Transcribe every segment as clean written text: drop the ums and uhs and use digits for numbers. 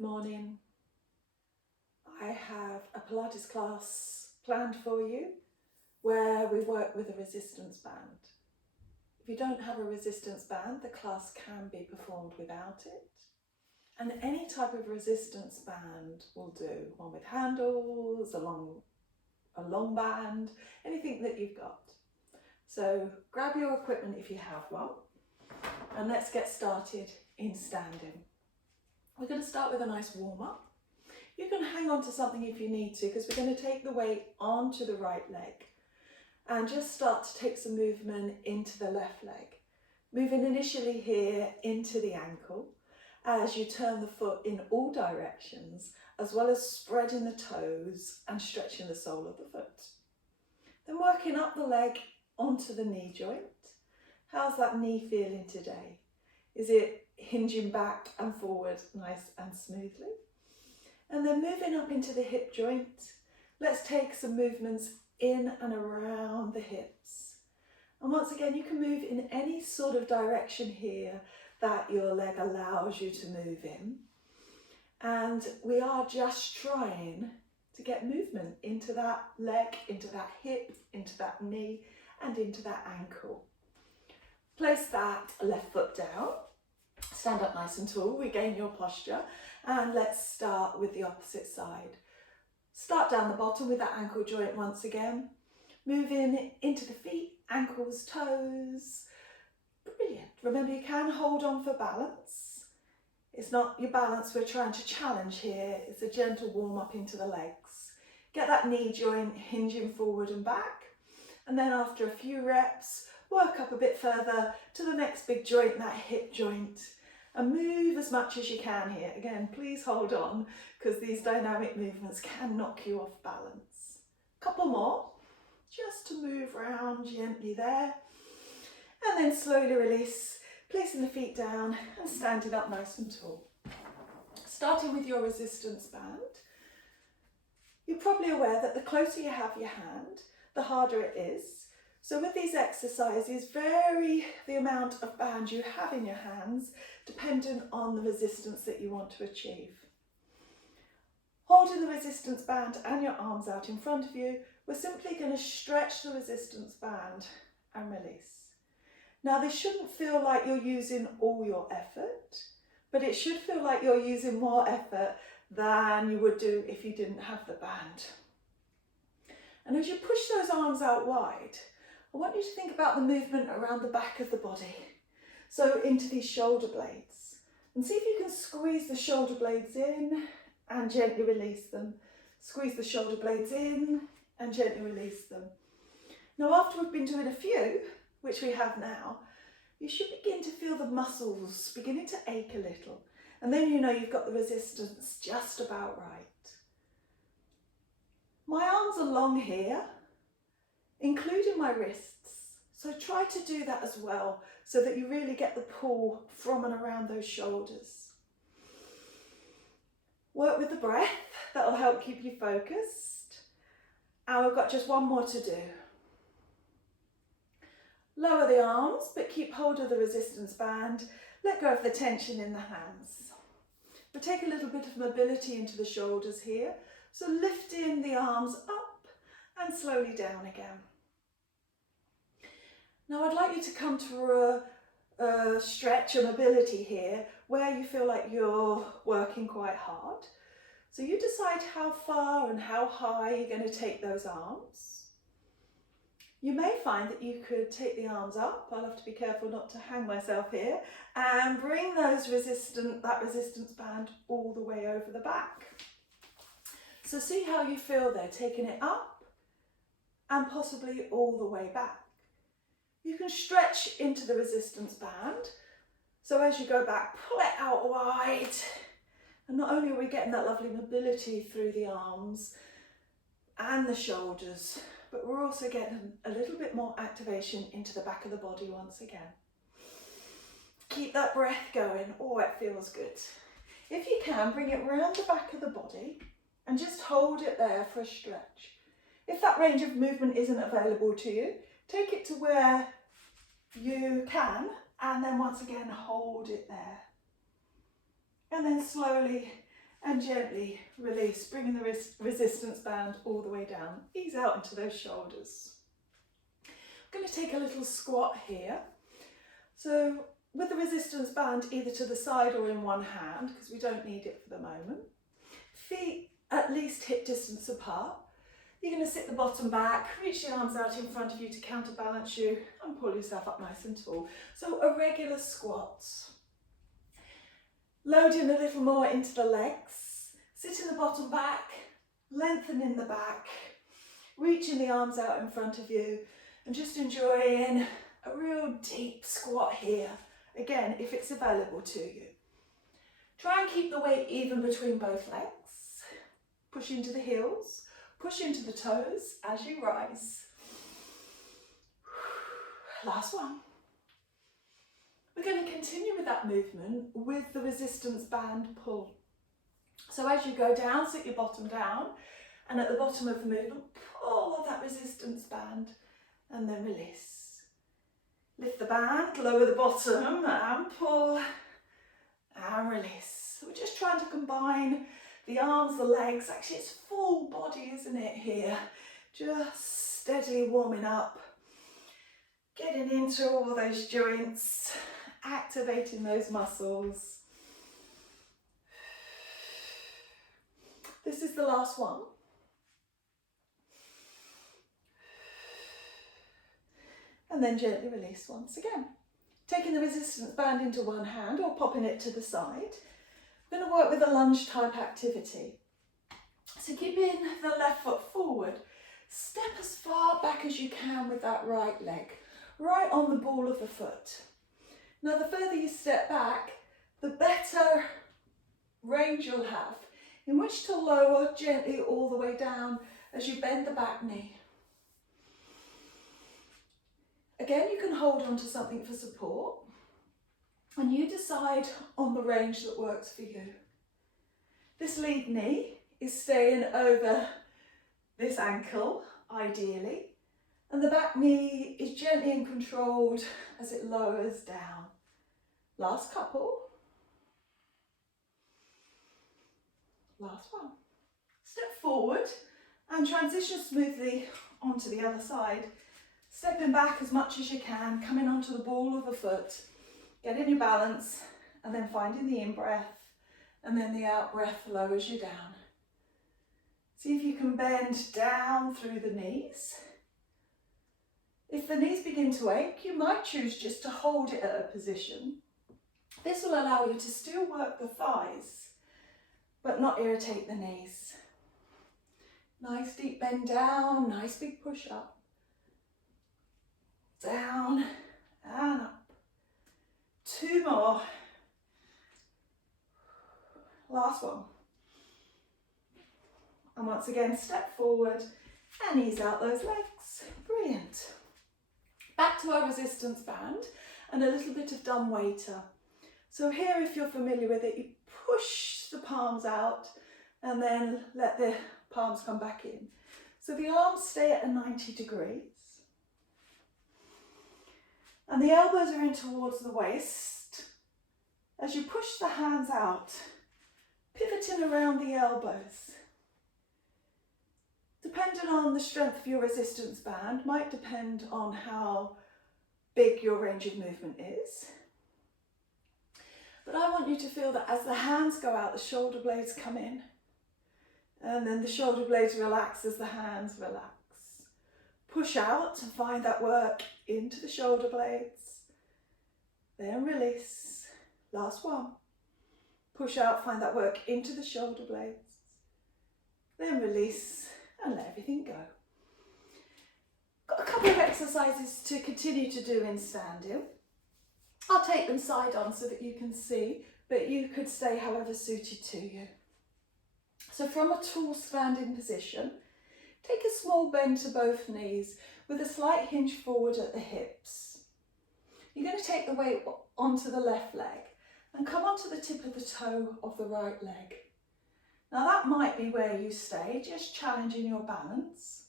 morning. I have a Pilates class planned for you where we work with a resistance band. If you don't have a resistance band, the class can be performed without it. And any type of resistance band will do. One with handles, a long band, anything that you've got. So grab your equipment if you have one, and let's get started in standing. We're going to start with a nice warm-up. You can hang on to something if you need to, because we're going to take the weight onto the right leg and just start to take some movement into the left leg. Moving initially here into the ankle as you turn the foot in all directions, as well as spreading the toes and stretching the sole of the foot. Then working up the leg onto the knee joint. How's that knee feeling today? Is it hinging back and forward nice and smoothly? And then moving up into the hip joint. Let's take some movements in and around the hips. And once again, you can move in any sort of direction here that your leg allows you to move in. And we are just trying to get movement into that leg, into that hip, into that knee, and into that ankle. Place that left foot down. Stand up nice and tall, regain your posture, and let's start with the opposite side. Start down the bottom with that ankle joint once again. Moving into the feet, ankles, toes. Brilliant. Remember, you can hold on for balance. It's not your balance we're trying to challenge here. It's a gentle warm up into the legs. Get that knee joint hinging forward and back. And then after a few reps, work up a bit further to the next big joint, that hip joint. And move as much as you can here. Again, please hold on, because these dynamic movements can knock you off balance. Couple more, just to move around gently there. And then slowly release, placing the feet down and standing up nice and tall. Starting with your resistance band. You're probably aware that the closer you have your hand, the harder it is. So with these exercises, vary the amount of band you have in your hands, dependent on the resistance that you want to achieve. Holding the resistance band and your arms out in front of you, we're simply going to stretch the resistance band and release. Now, this shouldn't feel like you're using all your effort, but it should feel like you're using more effort than you would do if you didn't have the band. And as you push those arms out wide, I want you to think about the movement around the back of the body. So into these shoulder blades. And see if you can squeeze the shoulder blades in and gently release them. Squeeze the shoulder blades in and gently release them. Now, after we've been doing a few, which we have now, you should begin to feel the muscles beginning to ache a little. And then you know you've got the resistance just about right. My arms are long here, including my wrists. So try to do that as well, so that you really get the pull from and around those shoulders. Work with the breath, that'll help keep you focused. And we've got just one more to do. Lower the arms, but keep hold of the resistance band. Let go of the tension in the hands. But take a little bit of mobility into the shoulders here. So lifting the arms up and slowly down again. Now I'd like you to come to a stretch and mobility here where you feel like you're working quite hard. So you decide how far and how high you're going to take those arms. You may find that you could take the arms up. I'll have to be careful not to hang myself here, and bring that resistance band all the way over the back. So see how you feel there, taking it up and possibly all the way back. You can stretch into the resistance band. So as you go back, pull it out wide. And not only are we getting that lovely mobility through the arms and the shoulders, but we're also getting a little bit more activation into the back of the body once again. Keep that breath going. Oh, it feels good. If you can, bring it round the back of the body and just hold it there for a stretch. If that range of movement isn't available to you, take it to where you can, and then once again hold it there. And then slowly And gently release, bringing the resistance band all the way down. Ease out into those shoulders. I'm going to take a little squat here. So with the resistance band either to the side or in one hand, because we don't need it for the moment. Feet at least hip distance apart. You're going to sit the bottom back, reach the arms out in front of you to counterbalance you and pull yourself up nice and tall. So a regular squat. Load in a little more into the legs. Sit in the bottom back, lengthen in the back, reaching the arms out in front of you and just enjoying a real deep squat here. Again, if it's available to you. Try and keep the weight even between both legs. Push into the heels, push into the toes as you rise. Last one. We're going to continue with that movement with the resistance band pull. So as you go down, sit your bottom down, and at the bottom of the movement, pull on that resistance band and then release. Lift the band, lower the bottom and pull and release. So we're just trying to combine the arms, the legs. Actually, it's full body, isn't it, here? Just steadily warming up, getting into all those joints, activating those muscles. This is the last one. And then gently release once again. Taking the resistance band into one hand or popping it to the side. We're going to work with a lunge type activity. So keeping the left foot forward, step as far back as you can with that right leg, right on the ball of the foot. Now the further you step back, the better range you'll have in which to lower gently all the way down as you bend the back knee. Again, you can hold on to something for support and you decide on the range that works for you. This lead knee is staying over this ankle, ideally, and the back knee is gently and controlled as it lowers down. Last couple. Last one. Step forward and transition smoothly onto the other side. Stepping back as much as you can, coming onto the ball of the foot, getting your balance, and then finding the in-breath, and then the out-breath lowers you down. See if you can bend down through the knees. If the knees begin to ache, you might choose just to hold it at a position. This will allow you to still work the thighs, but not irritate the knees. Nice deep bend down, nice big push up. Down and up. Two more. Last one. And once again, step forward and ease out those legs. Brilliant. Back to our resistance band and a little bit of dumb waiter. So here, if you're familiar with it, you push the palms out and then let the palms come back in. So the arms stay at a 90 degrees. And the elbows are in towards the waist. As you push the hands out, pivoting around the elbows. Depending on the strength of your resistance band, might depend on how big your range of movement is. But I want you to feel that as the hands go out, the shoulder blades come in. And then the shoulder blades relax as the hands relax. Push out to find that work into the shoulder blades. Then release. Last one. Push out, find that work into the shoulder blades. Then release and let everything go. Got a couple of exercises to continue to do in standing. I'll take them side on so that you can see, but you could stay however suited to you. So from a tall standing position, take a small bend to both knees with a slight hinge forward at the hips. You're going to take the weight onto the left leg and come onto the tip of the toe of the right leg. Now that might be where you stay, just challenging your balance.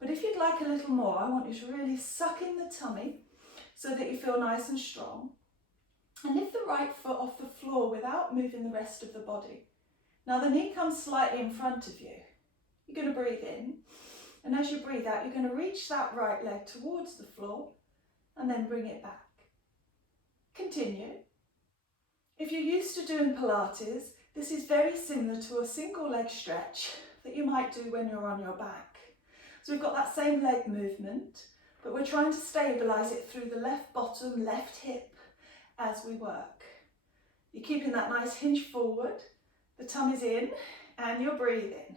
But if you'd like a little more, I want you to really suck in the tummy so that you feel nice and strong. And lift the right foot off the floor without moving the rest of the body. Now the knee comes slightly in front of you. You're going to breathe in, and as you breathe out, you're going to reach that right leg towards the floor and then bring it back. Continue. If you're used to doing Pilates, this is very similar to a single leg stretch that you might do when you're on your back. So we've got that same leg movement, but we're trying to stabilise it through the left bottom, left hip as we work. You're keeping that nice hinge forward, the tummy's in, and you're breathing.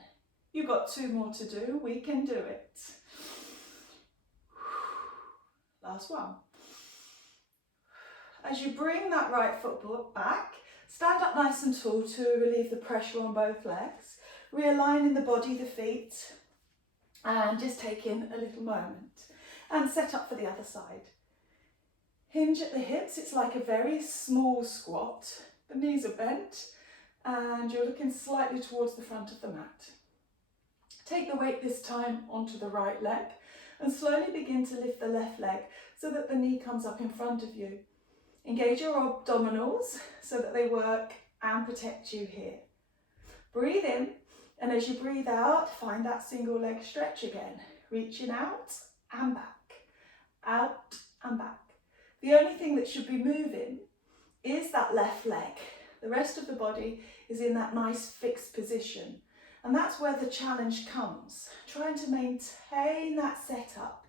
You've got 2 more to do, we can do it. Last one. As you bring that right foot back, stand up nice and tall to relieve the pressure on both legs. Realigning the body, the feet, and just taking a little moment. And set up for the other side. Hinge at the hips, it's like a very small squat. The knees are bent and you're looking slightly towards the front of the mat. Take the weight this time onto the right leg and slowly begin to lift the left leg so that the knee comes up in front of you. Engage your abdominals so that they work and protect you here. Breathe in, and as you breathe out, find that single leg stretch again. Reaching out and back, out and back. The only thing that should be moving is that left leg. The rest of the body is in that nice fixed position. And that's where the challenge comes, trying to maintain that setup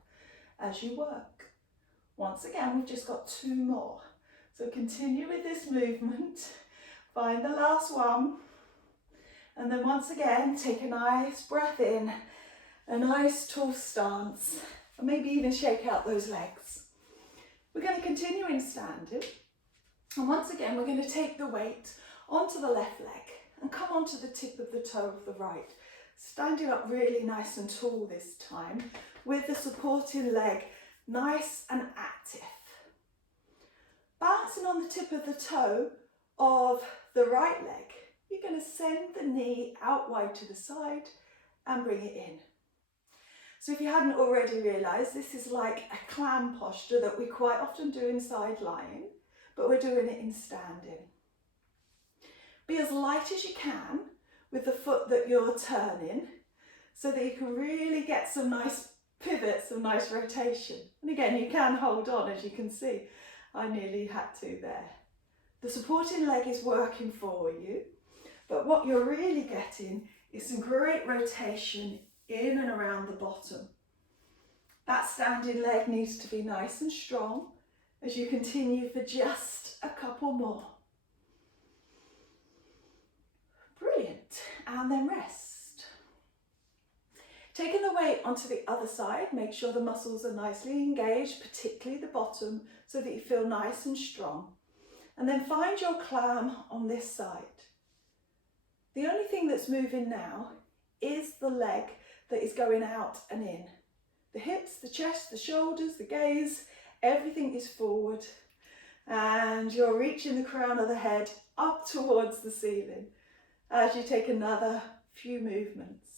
as you work. Once again, we've just got 2 more. So continue with this movement, find the last one, and then once again, take a nice breath in, a nice tall stance, and maybe even shake out those legs. We're going to continue in standing, and once again, we're going to take the weight onto the left leg and come onto the tip of the toe of the right. Standing up really nice and tall this time, with the supporting leg nice and active. Balancing on the tip of the toe of the right leg, you're going to send the knee out wide to the side and bring it in. So if you hadn't already realised, this is like a clam posture that we quite often do in side lying, but we're doing it in standing. Be as light as you can with the foot that you're turning so that you can really get some nice pivots, some nice rotation. And again, you can hold on, as you can see. I nearly had to there. The supporting leg is working for you, but what you're really getting is some great rotation in and around the bottom. That standing leg needs to be nice and strong as you continue for just a couple more. Brilliant, and then rest. Taking the weight onto the other side, make sure the muscles are nicely engaged, particularly the bottom, so that you feel nice and strong. And then find your clam on this side. The only thing that's moving now is the leg that is going out and in. The hips, the chest, the shoulders, the gaze, everything is forward. And you're reaching the crown of the head up towards the ceiling as you take another few movements.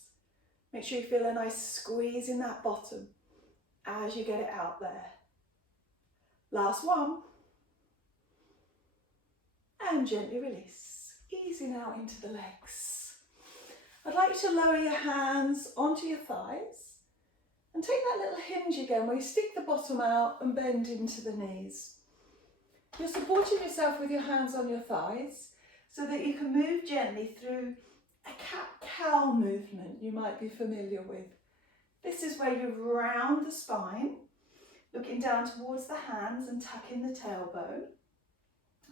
Make sure you feel a nice squeeze in that bottom as you get it out there. Last one. And gently release, easing out into the legs. I'd like you to lower your hands onto your thighs and take that little hinge again where you stick the bottom out and bend into the knees. You're supporting yourself with your hands on your thighs so that you can move gently through a cat-cow movement you might be familiar with. This is where you round the spine, looking down towards the hands and tucking the tailbone.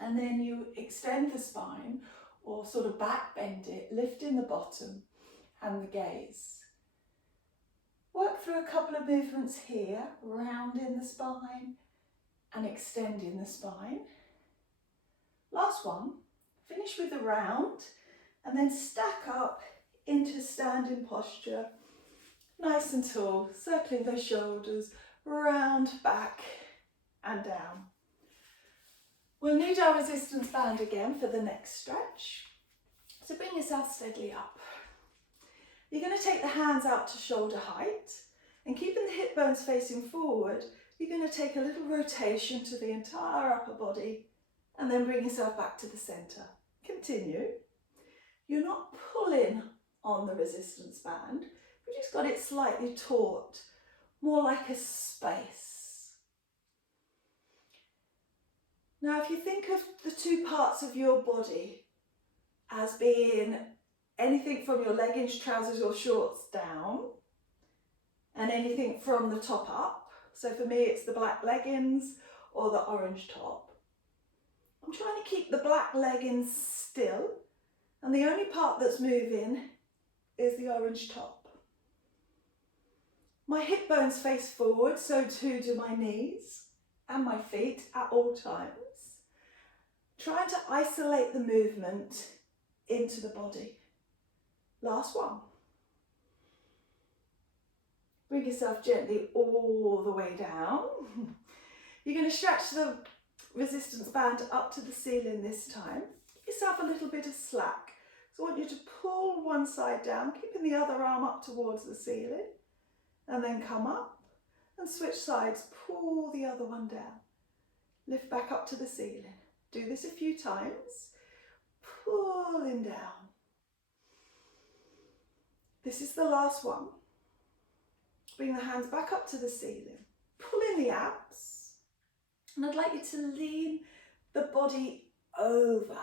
And then you extend the spine or sort of back bend it, lifting the bottom and the gaze. Work through a couple of movements here, rounding the spine and extending the spine. Last one, finish with the round and then stack up into standing posture, nice and tall, circling those shoulders, round, back and down. We'll need our resistance band again for the next stretch. So bring yourself steadily up. You're going to take the hands out to shoulder height and keeping the hip bones facing forward, you're going to take a little rotation to the entire upper body and then bring yourself back to the centre. Continue. You're not pulling on the resistance band, you've just got it slightly taut, more like a space. Now, if you think of the two parts of your body as being anything from your leggings, trousers or shorts down, and anything from the top up, so for me it's the black leggings or the orange top, I'm trying to keep the black leggings still, and the only part that's moving is the orange top. My hip bones face forward, so too do my knees and my feet at all times. Trying to isolate the movement into the body. Last one. Bring yourself gently all the way down. You're going to stretch the resistance band up to the ceiling this time. Give yourself a little bit of slack. So I want you to pull one side down, keeping the other arm up towards the ceiling, and then come up and switch sides, pull the other one down. Lift back up to the ceiling. Do this a few times, pulling down. This is the last one. Bring the hands back up to the ceiling, pull in the abs, and I'd like you to lean the body over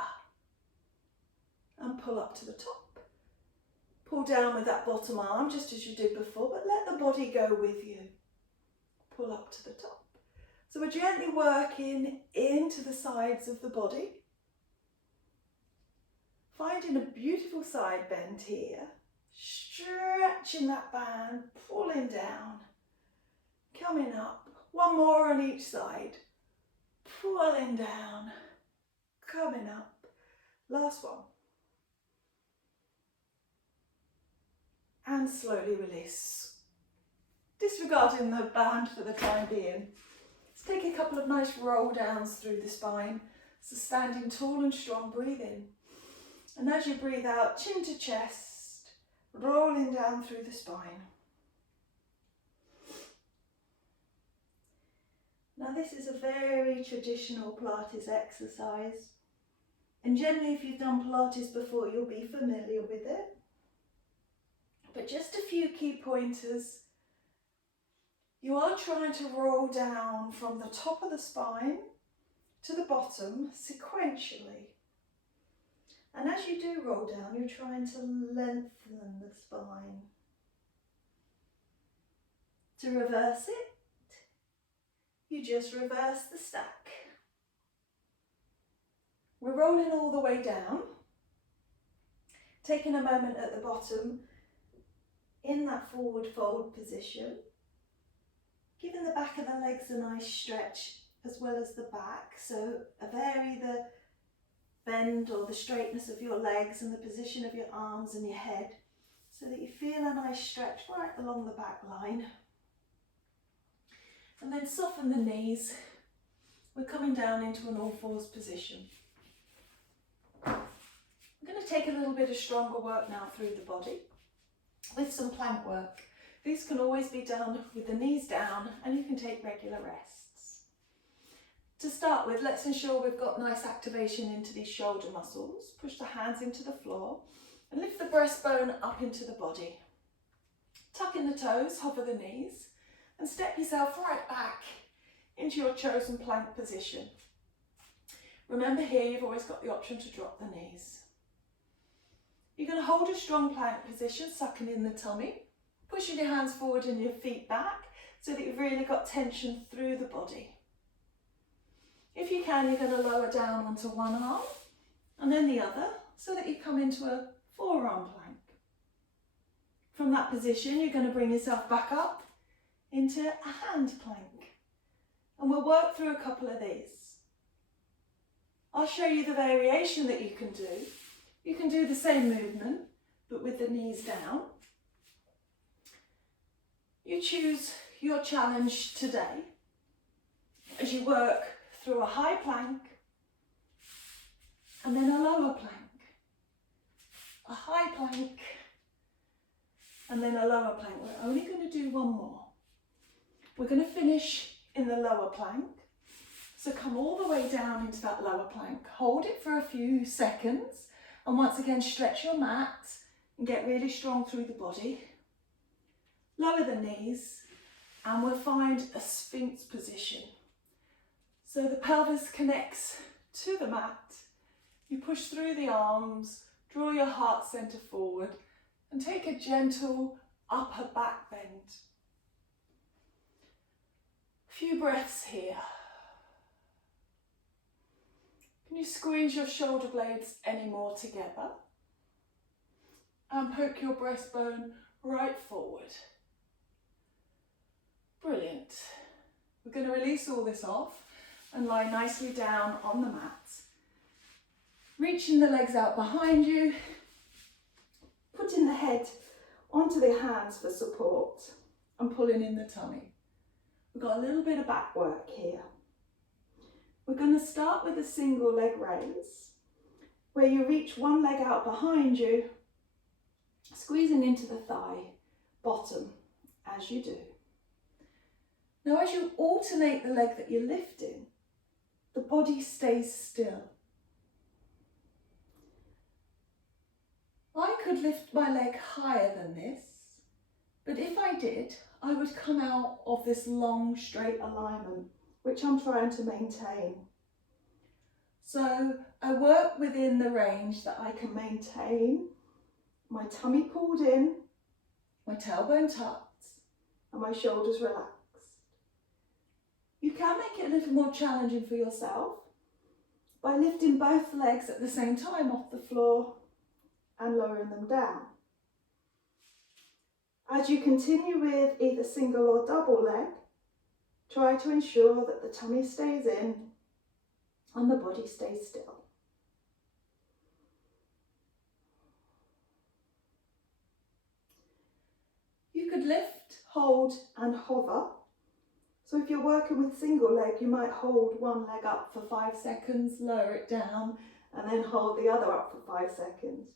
and pull up to the top. Pull down with that bottom arm just as you did before, but let the body go with you. Pull up to the top. So we're gently working into the sides of the body, finding a beautiful side bend here, stretching that band, pulling down, coming up, one more on each side, pulling down, coming up, last one, and slowly release. Disregarding the band for the time being. Let's take a couple of nice roll downs through the spine. So standing tall and strong, breathe in. And as you breathe out, chin to chest, rolling down through the spine. Now this is a very traditional Pilates exercise. And generally if you've done Pilates before, you'll be familiar with it. But just a few key pointers. You are trying to roll down from the top of the spine to the bottom sequentially. And as you do roll down, you're trying to lengthen the spine. To reverse it, you just reverse the stack. We're rolling all the way down, taking a moment at the bottom in that forward fold position. Giving the back of the legs a nice stretch as well as the back, so vary the bend or the straightness of your legs and the position of your arms and your head so that you feel a nice stretch right along the back line. And then soften the knees. We're coming down into an all fours position. I'm going to take a little bit of stronger work now through the body with some plank work. These can always be done with the knees down and you can take regular rests. To start with, let's ensure we've got nice activation into these shoulder muscles. Push the hands into the floor and lift the breastbone up into the body. Tuck in the toes, hover the knees and step yourself right back into your chosen plank position. Remember here, you've always got the option to drop the knees. You're going to hold a strong plank position, sucking in the tummy. Pushing your hands forward and your feet back so that you've really got tension through the body. If you can, you're going to lower down onto one arm and then the other so that you come into a forearm plank. From that position, you're going to bring yourself back up into a hand plank. And we'll work through a couple of these. I'll show you the variation that you can do. You can do the same movement, but with the knees down. You choose your challenge today as you work through a high plank and then a lower plank, a high plank and then a lower plank. We're only going to do one more. We're going to finish in the lower plank. So come all the way down into that lower plank, hold it for a few seconds And once again, stretch your mat and get really strong through the body. Lower the knees and we'll find a Sphinx position. So the pelvis connects to the mat. You push through the arms, draw your heart center forward and take a gentle upper back bend. A few breaths here. Can you squeeze your shoulder blades any more together? And poke your breastbone right forward. Brilliant. We're going to release all this off and lie nicely down on the mat. Reaching the legs out behind you, putting the head onto the hands for support and pulling in the tummy. We've got a little bit of back work here. We're going to start with a single leg raise, where you reach one leg out behind you, squeezing into the thigh bottom as you do. Now as you alternate the leg that you're lifting, the body stays still. I could lift my leg higher than this, but if I did, I would come out of this long straight alignment, which I'm trying to maintain. So I work within the range that I can maintain, my tummy pulled in, my tailbone tucked, and my shoulders relaxed. You can make it a little more challenging for yourself by lifting both legs at the same time off the floor and lowering them down. As you continue with either single or double leg, try to ensure that the tummy stays in and the body stays still. You could lift, hold and hover. So if you're working with single leg, you might hold one leg up for 5 seconds, lower it down and then hold the other up for 5 seconds.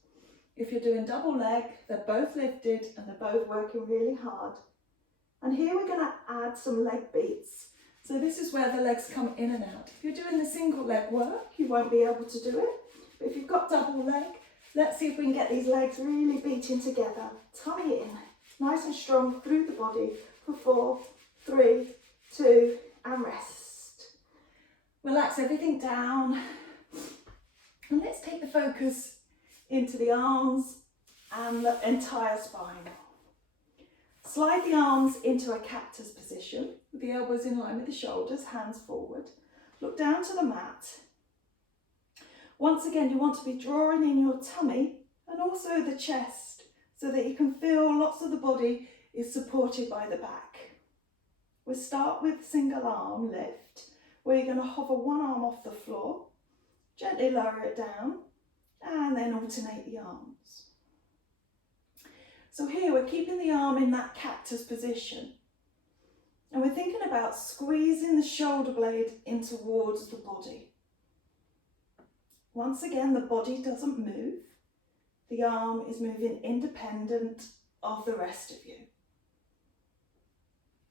If you're doing double leg, they're both lifted and they're both working really hard. And here we're going to add some leg beats. So this is where the legs come in and out. If you're doing the single leg work, you won't be able to do it. But if you've got double leg, let's see if we can get these legs really beating together. Tummy in, nice and strong through the body for 4, 3, 2, and rest. Relax everything down. And let's take the focus into the arms and the entire spine. Slide the arms into a cactus position with the elbows in line with the shoulders, hands forward. Look down to the mat. Once again, you want to be drawing in your tummy and also the chest so that you can feel lots of the body is supported by the back. We'll start with single arm lift, where you're going to hover one arm off the floor, gently lower it down, and then alternate the arms. So here we're keeping the arm in that cactus position. And we're thinking about squeezing the shoulder blade in towards the body. Once again, the body doesn't move. The arm is moving independent of the rest of you.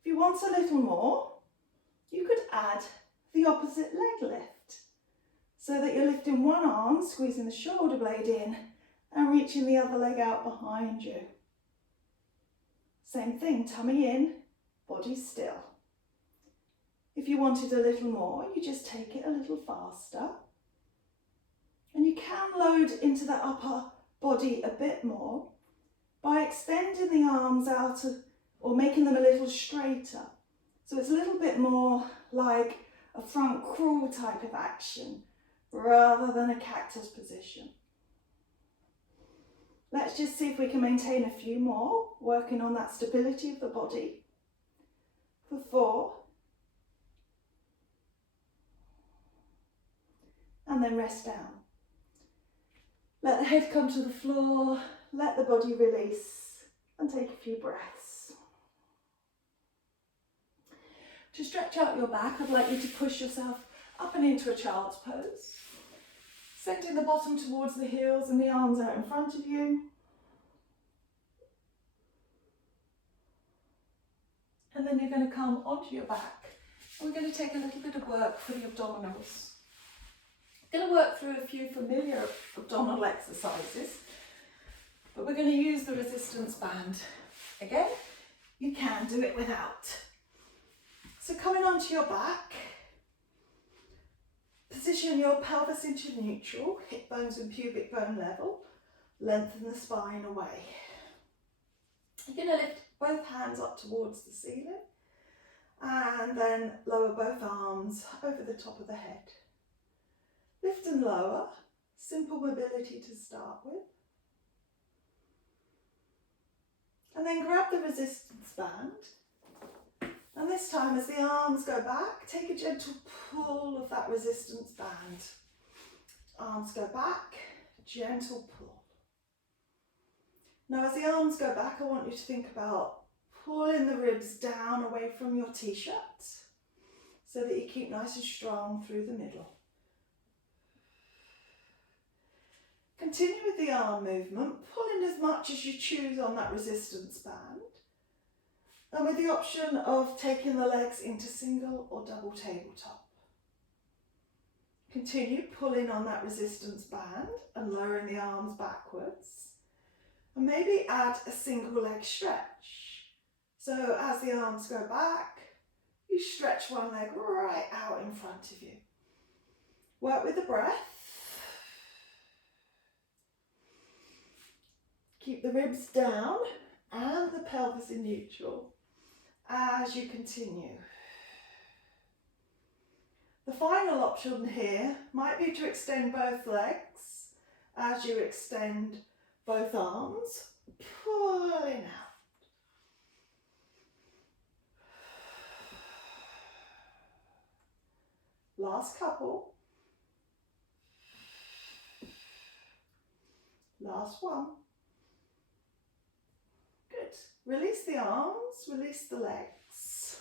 If you want a little more, you could add the opposite leg lift, so that you're lifting one arm, squeezing the shoulder blade in and reaching the other leg out behind you. Same thing, tummy in, body still. If you wanted a little more, you just take it a little faster. And you can load into the upper body a bit more by extending the arms out or making them a little straighter. So it's a little bit more like a front crawl type of action, rather than a cactus position. Let's just see if we can maintain a few more, working on that stability of the body. For 4. And then rest down. Let the head come to the floor, let the body release, and take a few breaths. To stretch out your back, I'd like you to push yourself up and into a child's pose. Centering the bottom towards the heels and the arms out in front of you. And then you're going to come onto your back. And we're going to take a little bit of work for the abdominals. Going to work through a few familiar abdominal exercises, but we're going to use the resistance band. Again, you can do it without. So coming onto your back, position your pelvis into neutral, hip bones and pubic bone level, lengthen the spine away. You're going to lift both hands up towards the ceiling and then lower both arms over the top of the head. Lift and lower, simple mobility to start with. And then grab the resistance band. And this time, as the arms go back, take a gentle pull of that resistance band. Arms go back, gentle pull. Now, as the arms go back, I want you to think about pulling the ribs down away from your t-shirt so that you keep nice and strong through the middle. Continue with the arm movement, pulling as much as you choose on that resistance band, and with the option of taking the legs into single or double tabletop. Continue pulling on that resistance band and lowering the arms backwards, and maybe add a single leg stretch. So as the arms go back, you stretch one leg right out in front of you. Work with the breath. Keep the ribs down and the pelvis in neutral as you continue. The final option here might be to extend both legs as you extend both arms, pulling out. Last couple. Last one. Good. Release the arms, release the legs.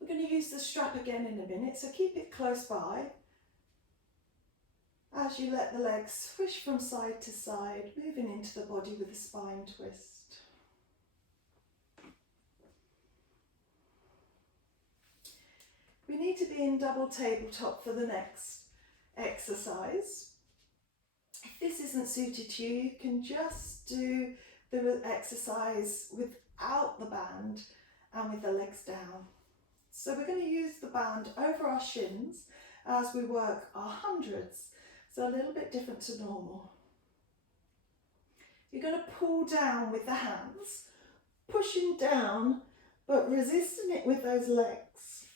We're going to use the strap again in a minute, so keep it close by as you let the legs swish from side to side, moving into the body with a spine twist. We need to be in double tabletop for the next exercise. If this isn't suited to you, you can just do the exercise without the band and with the legs down. So we're going to use the band over our shins as we work our hundreds, so a little bit different to normal. You're going to pull down with the hands, pushing down but resisting it with those legs.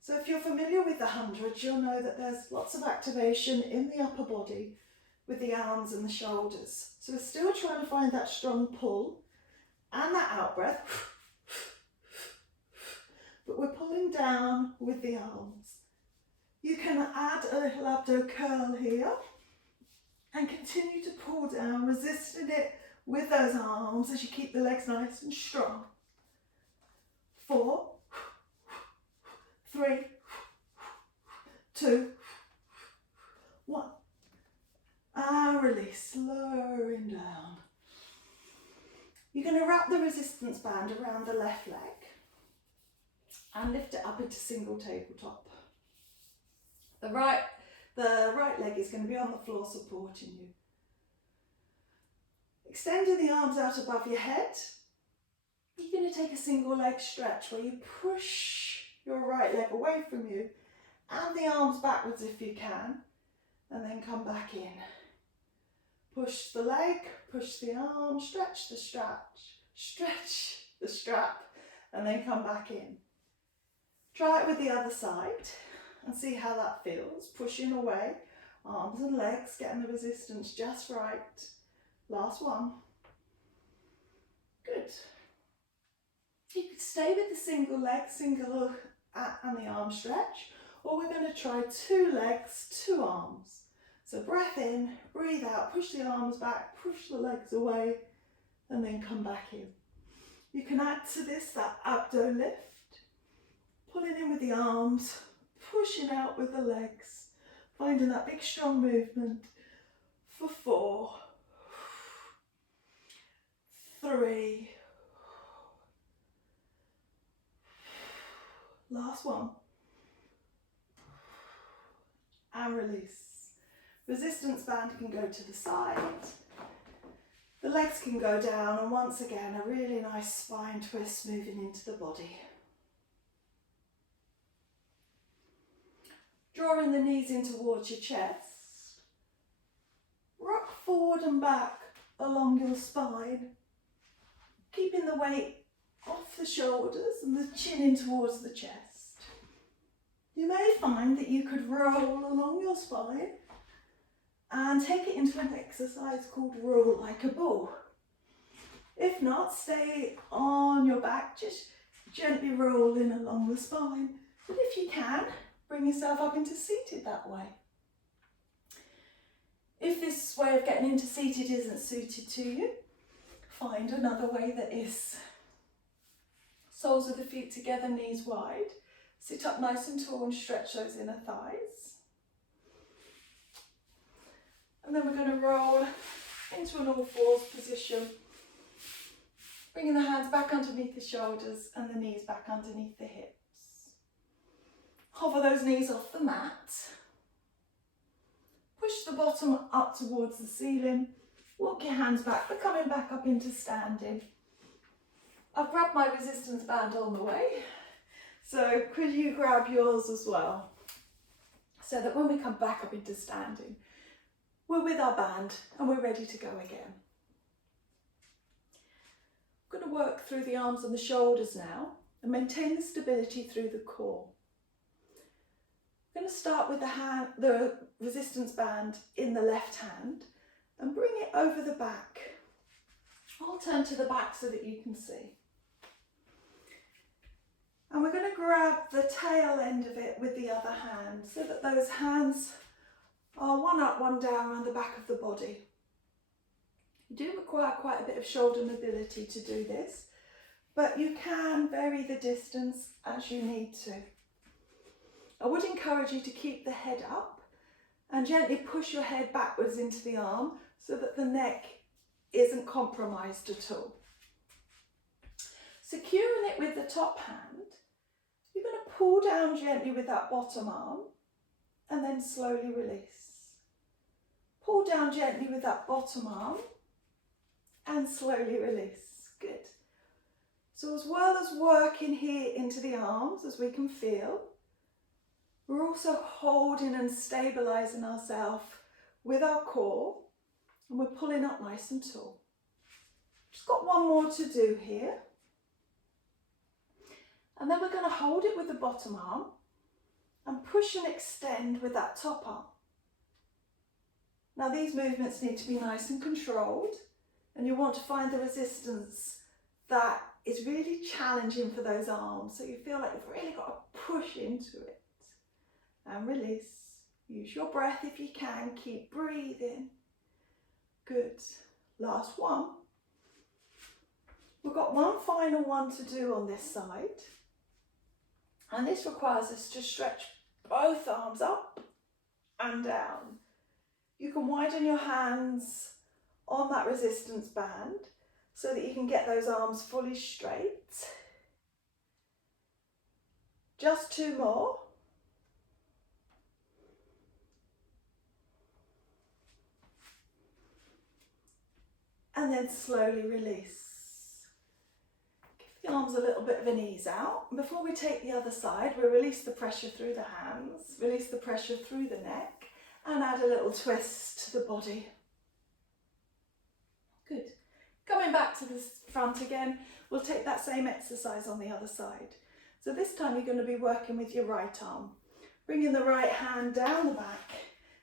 So if you're familiar with the hundreds, you'll know that there's lots of activation in the upper body with the arms and the shoulders. So we're still trying to find that strong pull and that out breath, but we're pulling down with the arms. You can add a little abdo curl here and continue to pull down, resisting it with those arms as you keep the legs nice and strong. 4, 3, 2, 1. And release, lowering down. You're going to wrap the resistance band around the left leg and lift it up into single tabletop. The right leg is going to be on the floor supporting you. Extending the arms out above your head, you're going to take a single leg stretch where you push your right leg away from you and the arms backwards if you can, and then come back in. Push the leg, push the arm, stretch the strap, and then come back in. Try it with the other side and see how that feels. Pushing away, arms and legs, getting the resistance just right. Last one. Good. You could stay with the single leg, and the arm stretch, or we're going to try 2 legs, 2 arms. So breath in, breathe out, push the arms back, push the legs away, and then come back in. You can add to this that abdo lift, pulling in with the arms, pushing out with the legs, finding that big strong movement for 4, 3, last one, and release. Resistance band can go to the side. The legs can go down, and once again, a really nice spine twist moving into the body. Drawing the knees in towards your chest. Rock forward and back along your spine, keeping the weight off the shoulders and the chin in towards the chest. You may find that you could roll along your spine and take it into an exercise called roll like a ball. If not, stay on your back, just gently rolling along the spine. But if you can, bring yourself up into seated that way. If this way of getting into seated isn't suited to you, find another way that is. Soles of the feet together, knees wide. Sit up nice and tall and stretch those inner thighs. And then we're going to roll into an all fours position, bringing the hands back underneath the shoulders and the knees back underneath the hips. Hover those knees off the mat. Push the bottom up towards the ceiling. Walk your hands back, but coming back up into standing. I've grabbed my resistance band on the way, so could you grab yours as well? So that when we come back up into standing, we're with our band and we're ready to go again. I'm going to work through the arms and the shoulders now and maintain the stability through the core. I'm going to start with the resistance band in the left hand and bring it over the back. I'll turn to the back so that you can see. And we're going to grab the tail end of it with the other hand so that those hands are one up, one down around the back of the body. You do require quite a bit of shoulder mobility to do this, but you can vary the distance as you need to. I would encourage you to keep the head up and gently push your head backwards into the arm so that the neck isn't compromised at all. Securing it with the top hand, you're going to pull down gently with that bottom arm and then slowly release. Pull down gently with that bottom arm and slowly release. Good. So as well as working here into the arms as we can feel, we're also holding and stabilising ourselves with our core, and we're pulling up nice and tall. Just got one more to do here. And then we're going to hold it with the bottom arm and push and extend with that top arm. Now these movements need to be nice and controlled, and you want to find the resistance that is really challenging for those arms, so you feel like you've really got to push into it. And release. Use your breath if you can, keep breathing. Good. Last one. We've got one final one to do on this side, and this requires us to stretch both arms up and down. You can widen your hands on that resistance band so that you can get those arms fully straight. Just two more. And then slowly release. Give the arms a little bit of an ease out. And before we take the other side, we'll release the pressure through the hands, release the pressure through the neck, and add a little twist to the body. Good. Coming back to the front again, we'll take that same exercise on the other side. So this time you're going to be working with your right arm, bringing the right hand down the back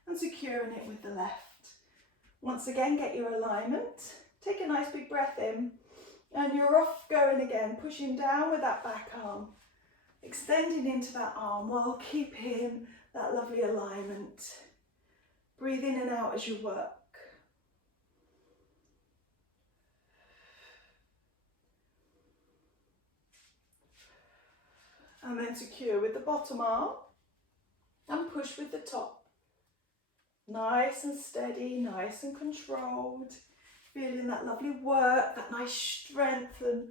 and securing it with the left. Once again, get your alignment. Take a nice big breath in, and you're off going again, pushing down with that back arm, extending into that arm while keeping that lovely alignment. Breathe in and out as you work. And then secure with the bottom arm and push with the top. Nice and steady, nice and controlled. Feeling that lovely work, that nice strength and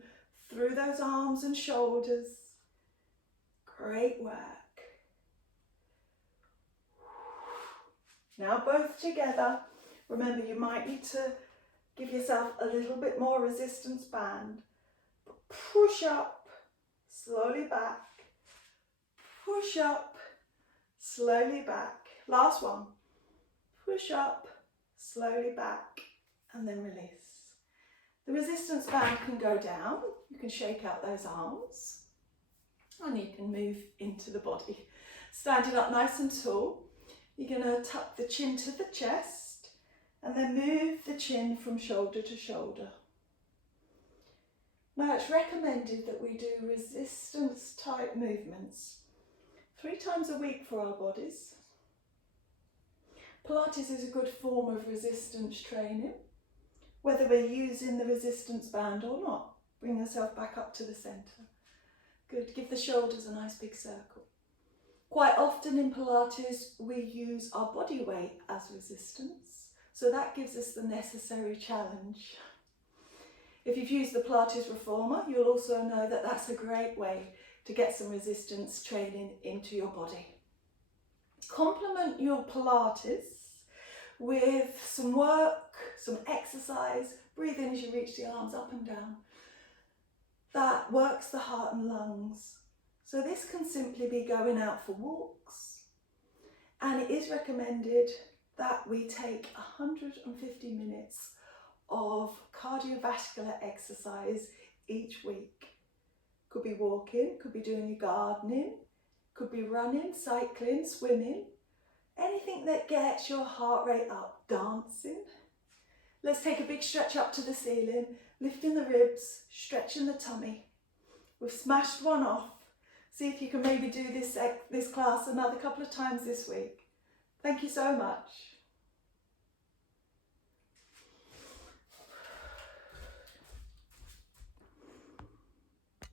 through those arms and shoulders. Great work. Now both together. Remember, you might need to give yourself a little bit more resistance band. Push up, slowly back. Push up, slowly back. Last one. Push up, slowly back, and then release. The resistance band can go down. You can shake out those arms, and you can move into the body. Standing up nice and tall, you're going to tuck the chin to the chest, and then move the chin from shoulder to shoulder. Now it's recommended that we do resistance type movements 3 times a week for our bodies. Pilates is a good form of resistance training, whether we're using the resistance band or not. Bring yourself back up to the centre. Good, give the shoulders a nice big circle. Quite often in Pilates we use our body weight as resistance, so that gives us the necessary challenge. If you've used the Pilates Reformer, you'll also know that that's a great way to get some resistance training into your body. Complement your Pilates with some work, some exercise. Breathe in as you reach the arms up and down. That works the heart and lungs. So this can simply be going out for walks. And it is recommended that we take 150 minutes of cardiovascular exercise each week. Could be walking, could be doing your gardening, could be running, cycling, swimming, anything that gets your heart rate up, dancing. Let's take a big stretch up to the ceiling, lifting the ribs, stretching the tummy. We've smashed one off. See if you can maybe do this class another couple of times this week. Thank you so much.